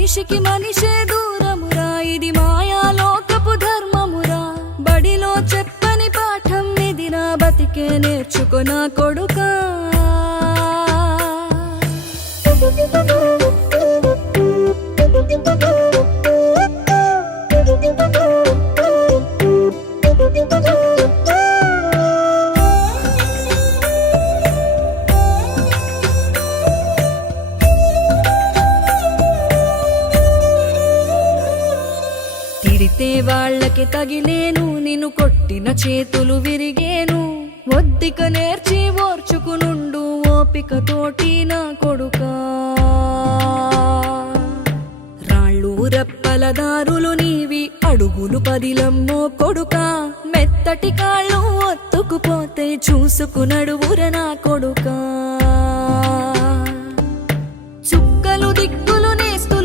మనిషికి మనిషే దూరమురా, ఇది మాయాలోకపు ధర్మమురా. బడిలో చెప్పని పాఠం ఇదిరా, బతికే నేర్చుకో నా కొడుకా. తిడితే వాళ్ళకి తగిలేను, నిన్ను కొట్టిన చేతులు విరిగేను. ఒద్దిక నేర్చి ఓర్చుకునుండు ఓపికతోటి నా కొడుకా. రాళ్ళు రప్పల దారులు నీవి, అడుగులు పదిలమ్మో కొడుకా. మెత్తటి కాళ్ళు ఒత్తుకుపోతే చూసుకునడువుర నా కొడుకా. చుక్కలు దిక్కు